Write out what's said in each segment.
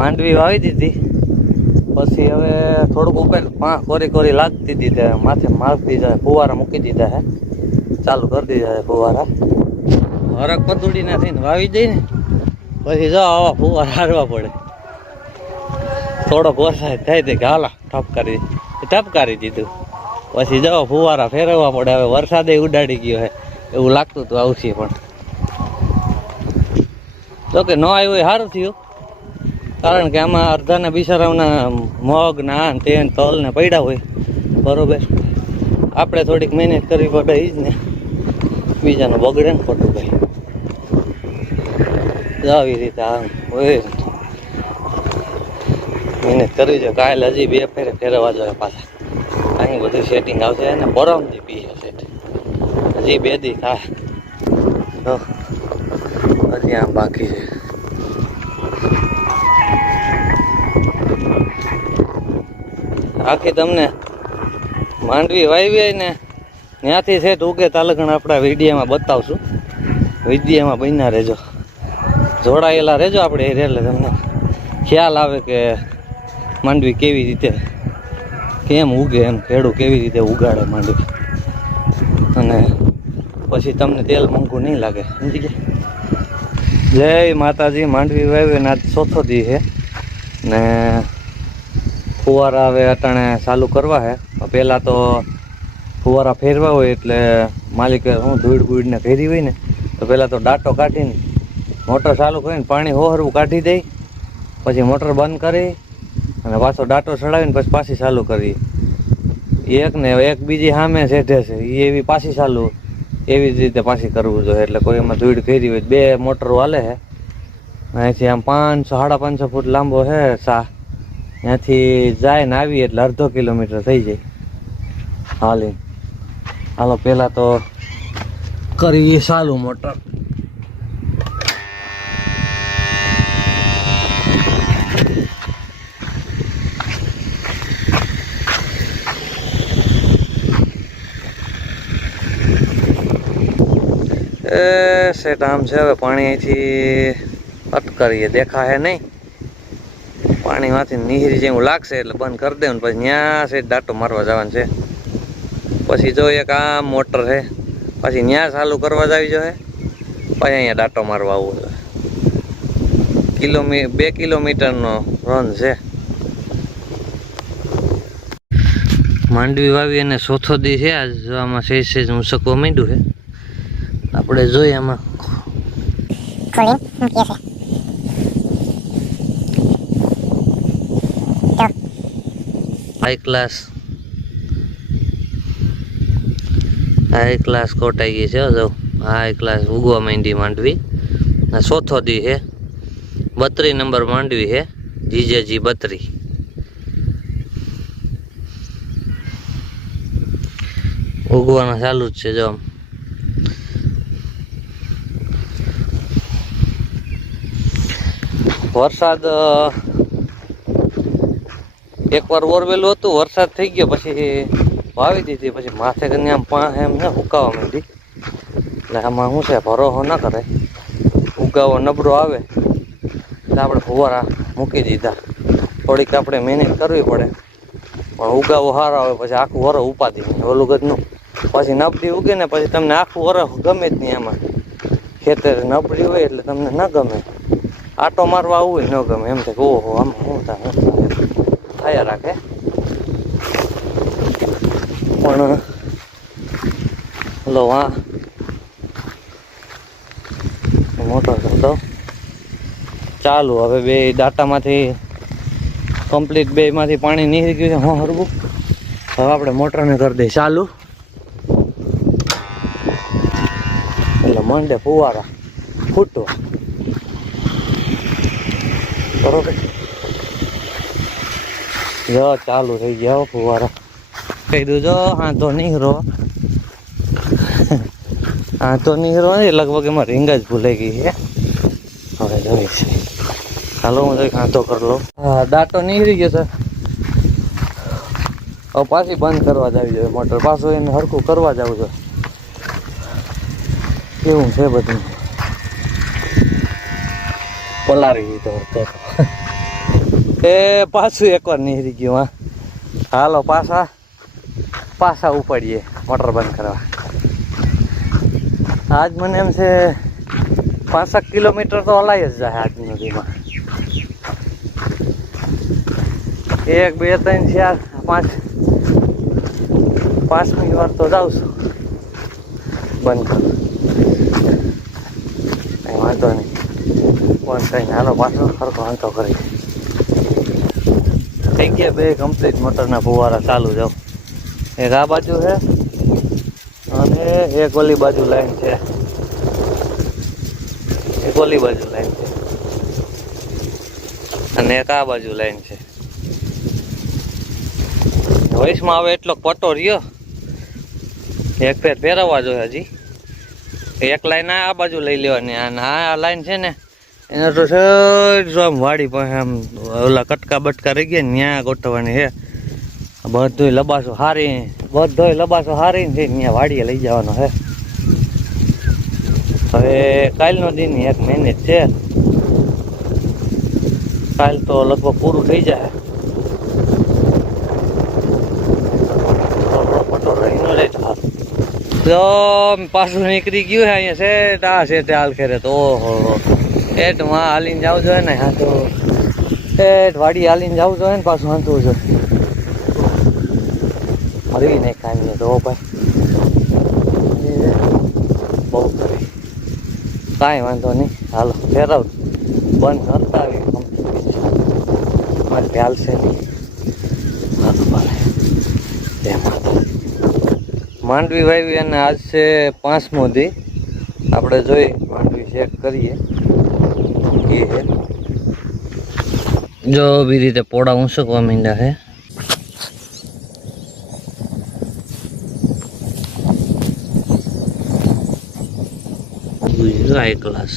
માંડવી વાવી દીધી. પછી હવે થોડુંક ઉપર કોરી કોરી લાગતી દીધા માથે મારતી જાય, ફુવારા મૂકી દીધા હે. ચાલુ કરી દીધા છે ફુવારા. હરક પતુડીને થઈને વાવી દઈ ને, પછી જો આવા ફુવારા હારવા પડે. થોડોક વરસાદ થાય તે હાલા ઠપકારી ઠપકારી દીધું. પછી જાઓ ફુવારા ફેરવવા પડે, હવે વરસાદે ઉડાડી ગયો હે. એવું લાગતું હતું આવશે પણ. તો કે ન આવ્યું એ સારું થયું. કારણ કે આમાં અડધાના બિચારાઓના મગ ને તેન તલ ને પડ્યા હોય. બરોબર. આપણે થોડીક મહેનત કરવી પડે એ જ ને. બીજાનું બગડે ને ખોટું ભાઈ આવી રીતે આમ હોય. મહેનત કરવી જોઈએ કાલે હજી બે ફેરે ફેરવા જોઈએ પાછા. અહીં બધું સેટિંગ આવશે અને પરમથી પીએ સેટ હજી બે દી થાય. હજી આમ બાકી છે. આખી તમને માંડવી વાવી ને ત્યાંથી છે ઉગે તાલગણ આપણા વિડીયામાં બતાવશું. વિડીયામાં બન્યા રહેજો. જોડાયેલા રહેજો આપણે એટલે તમને. ખ્યાલ આવે કે માંડવી કેવી રીતે, કેમ ઉગે એમ ખેડૂ કેવી રીતે ઉગાડે માંડવી. અને પછી તમને તેલ મોંઘું નહીં લાગે. સમજી ગયા? જય માતાજી, માંડવી વાવી ને આજ ચોથો દી છે. ને ફુવારા હવે અટાણે ચાલુ કરવા છે પહેલાં તો ફુવારા ફેરવા હોય એટલે માલિકે શું ધૂળ બૂળને ફેરી હોય ને, તો પહેલાં તો ડાટો કાઢીને મોટર ચાલુ કરીને પાણી હોહરવું કાઢી દઈ, પછી મોટર બંધ કરી અને પાછો ડાટો ચડાવીને પછી પાછી ચાલુ કરી. એક ને એક બીજી સામે સેઠે છે એ એવી પાછી ચાલુ, એવી જ રીતે પાછી કરવું જોઈએ. એટલે કોઈ એમાં ધૂળ ફેરી હોય બે મોટરો હાલે છે અહીંથી આમ પાંચસો, સાડા પાંચસો ફૂટ લાંબો છે સા ત્યાંથી જાય ને આવી એટલે અડધો કિલોમીટર થઈ જાય. હાલી. હાલો પહેલાં તો કરીએ ચાલુ મોટર. એ સેટ આમ છે, હવે પાણી અહીંથી અટકરીએ દેખાશે નહીં. પાણીમાંથી નીહરી જેવું લાગશે એટલે બંધ કરી દેવું પછી ત્યાં છે દાંટો મારવા જવાનું છે. પછી જો એક આ મોટર છે, પછી ત્યાં ચાલુ કરવા જાવી જોઈએ પછી અહીંયા દાંટો મારવા આવવું જોઈએ કિલોમી, બે કિલોમીટરનો રન છે. માંડવી વાવી અને ચોથો દી છે, આજ જો આમાં સહેજ સહેજ હું શકવા માંડ્યું છે. આપણે જોઈએ આમાં ખોલી મૂકીએ છે તો હાઈ ક્લાસ હાઈ ક્લાસ કોટાઈ ગઈ છે જો. હાઈ ક્લાસ ઉગવા માંડી માંડવી. ચોથો દી છે. બત્રી નંબર માંડવી છે. જીજેજી બત્રી. ઉગવાના ચાલુ જ છે, જો આમ. વરસાદ એકવાર ઓરવેલું હતું, વરસાદ થઈ ગયો, પછી વાવી દીધી, પછી માથે કરીને આમ પા એમ ને ઉકાવા માંડી. એટલે આમાં શું છે, ભરોહો ન કરે ઉગાવો નબળો આવે, એટલે આપણે ફુવારા મૂકી દીધા. થોડીક આપણે મહેનત કરવી પડે. પણ ઉગાવો સારો આવે પછી આખું વરો ઉપાધી ઓલું ગજનું પછી નબળી ઉગે ને, પછી તમને આખું વરસ ગમે જ નહીં એમાં ખેતર નબળી હોય એટલે તમને ન ગમે. આટો મારવા આવું ન ગમે. એમ થાય ઓહો, આમ શું થાય? થાય રાખે. પણ હલો હા. મોટો ધંધો. ચાલુ, હવે બે દાંટામાંથી કમ્પ્લીટ બે માંથી પાણી નીકળી ગયું છે, હા હરવું. હવે આપણે મોટરને કરી દઈએ, ચાલુ. એટલે મંડે ફુવારા ફૂટવા. બરોબર? જો ચાલુ થઈ ગયા ફુવારા. કહી દઉં, જો હા તો નીકળો. હા તો નીકળો ને લગભગ એમાં રીંગ જ ભૂલાઈ ગઈ છે. હવે જોઈ છે. ચાલો હું જઈ કાંતો કરી લઉં. હા, દાંતો નીકળી ગયો છે. હવે પાછી બંધ કરવા જવી જોઈએ મોટર. પાછું એને હરખું કરવા જવું છે. કેવું છે બધું? પલારી દીધો એ પાછું એકવાર નીકળી ગયું, હા. હાલો, પાછા પાછા ઉપાડીએ મોટર બંધ કરવા. આજ મને એમ છે, પાંસઠ કિલોમીટર તો હલાય જ જાય આજ નદીમાં. એક, બે, ત્રણ, ચાર, પાંચ, પાંચમી વાર તો જાઉં છું. બંધ કર. કંઈ વાંધો નહીં. પણ કંઈ હાલો, પાછો સરખો વાંધો કરી ગયા બે કમ્પ્લીટ મોટરના ફુવારા ચાલુ જાઓ એક આ બાજુ છે અને એક ઓલી બાજુ લાઈન છે. એક ઓલી બાજુ લાઈન છે. અને એક આ બાજુ લાઈન છે. વયસમાં આવે એટલો પટો રહ્યો. એક ફેર ફેરવવા જોઈએ હજી. એક લાઈન આ બાજુ લઈ લેવાની. અને આ લાઈન છે ને એને તો સહેજ આમ વાડી પાસે આમ ઓલા કટકા બટકા રહી ગયા ત્યાં ગોઠવવાની છે બધુંય લબાસો હારી, બધોય લબાસો હારી ને ત્યાં વાડીએ લઈ જવાનો છે હવે કાલનો દિન એક મહિને છે. કાલ તો લગભગ પૂરું થઈ જાય. તો. તો પાછું નીકળી ગયું છે અહીંયા સેટ છે તે હાલ ખેરે તો, ઓહો. સેટમાં હાલીને જાવ જોઈએ ને, હા તો સેટ વાડી હાલીને જવું જોઈએ ને, પાછું હાંતું છે. મળી નહીં ખાઈ તો ભાઈ. બહુ કરી કાંઈ વાંધો નહીં. હાલો, ફેરવ. બંધ કરતા આવી મારે છે નહીં. માંડવી વાવી અને આજ છે પાંચમો દી. આપણે જોઈ માંડવી ચેક કરીએ. એ છે જો બી રીતે પોડા ઊંચકવા માંડ્યા છે. હાઈ ક્લાસ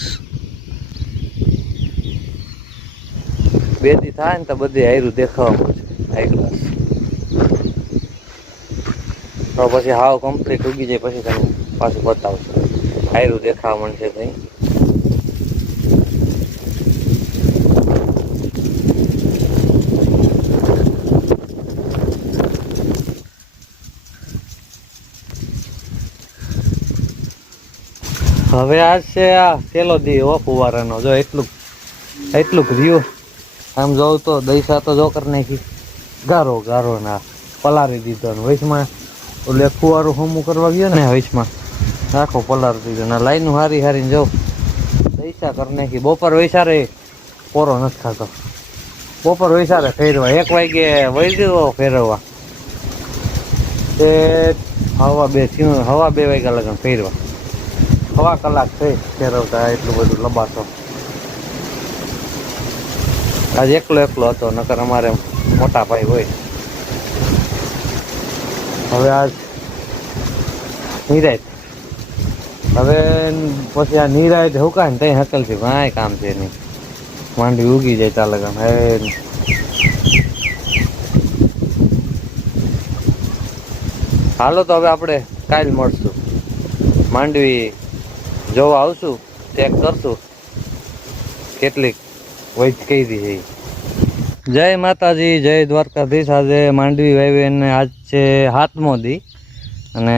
બેથી થાય ને તો બધી આયરું દેખાવા મળશે હાઈ ક્લાસ તો પછી હાવ કમ્પ્લીટ ઉગી જાય પછી તમે પાછું બતાવશો. આયરું દેખાવા મળશે કઈ હવે આજ છે આ પેલો દી હો ફુવારાનો જો એટલું એટલું રહ્યું. આમ જોઉં તો દૈસા તો જો કરી નાખી. ગારો ગારો ના પલારી દીધો ને વૈશમાં. ઓલે ફુવારું હમું કરવા ગયો ને. વૈશમાં. આખો પલારી દીધો ને લાઈનું હારી હારીને જો દૈસા કરી નાખી. બપોર વૈસારે પોરો નથી ખાતો બપોર વૈસારે ફેરવા. એક વાગે વહી દીધો ફેરવવા. તે હવા બે હવા બે વાગ્યા લગન ફેરવા. હવા કલાક થઈ ફેરવતા એટલું બધું લંબાતો. આજ એકલો એકલો હતો, નકર અમારે મોટા ભાઈ હોય. હવે આજ નિરાય હવે પછી આ નિરાય હુકા ને ત્યાં હકલ છે કાંઈ કામ છે નહીં. માંડવી ઉગી જાય ચાલે હે હાલો તો હવે આપણે કાલ મળશું. માંડવી જોવા આવશું ચેક કરશું. કેટલીક વૈદ કહી દીધી જય માતાજી, જય દ્વારકાધીશ. આજે માંડવી વાવી અને આજ છે હાથમો દી. અને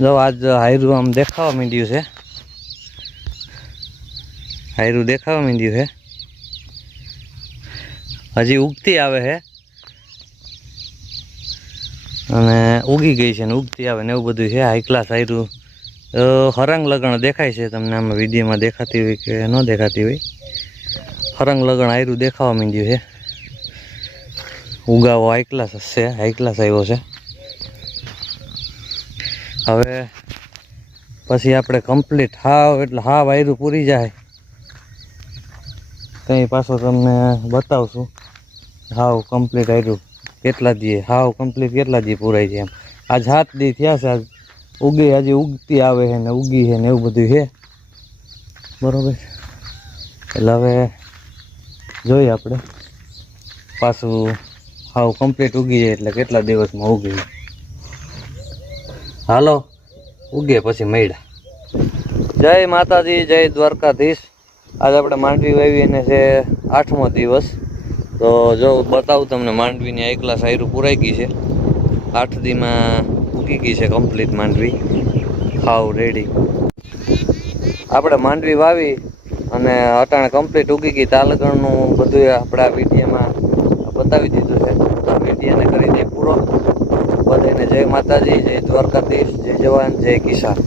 જો આજ હાયરું આમ દેખાવા માંડ્યું છે. હાયરું દેખાવા માંડ્યું છે. હજી ઉગતી આવે છે. અને ઉગી ગઈ છે ને ઉગતી આવે ને એવું બધું છે. હાઈ ક્લાસ હાયરું હરંગ લગણ દેખાય છે તમને આમાં વિડીયોમાં દેખાતી હોય કે ન દેખાતી હોય? હરંગ લગણ આયરું દેખાવા માંડ્યું છે. ઉગાવો હાઈ ક્લાસ છે હાઈક્લાસ આવ્યો છે. હવે પછી આપણે કમ્પ્લીટ હાવ, એટલે હાવ આયરું પૂરી જાય. કંઈ પાછો તમને બતાવશું. હાવ કમ્પ્લીટ આયરું. કેટલા દીએ હાવ કમ્પ્લીટ કેટલા દી પૂરાય છે એમ. આજ સાત દી થયા છે, આજ ઉગી હજી ઉગતી આવે છે ને ઉગી છે ને એવું બધું છે. બરાબર. એટલે હવે જોઈએ આપણે. પાછું હાવ કમ્પ્લીટ ઉગી જાય એટલે કેટલા દિવસમાં ઉગી. હાલો, ઉગે પછી મળ્યા. જય માતાજી, જય દ્વારકાધીશ. આજે આપણે માંડવી વાવી અને છે આઠમો દિવસ. તો જો બતાવું તમને, માંડવીની એકલા સાયરું પુરાઈ ગઈ છે. આઠ દીમાં ગઈ છે કમ્પ્લીટ માંડવી. હાવ રેડી આપણે માંડવી વાવી અને અટાણે કમ્પ્લીટ ઉગી ગઈ. તાલગણનું બધું આપણે વિડીયોમાં બતાવી દીધું છે. તો વિડીયોને કરી દે પૂરો. બધાને જય માતાજી, જય દ્વારકાધીશ, જય જવાન, જય કિસાન.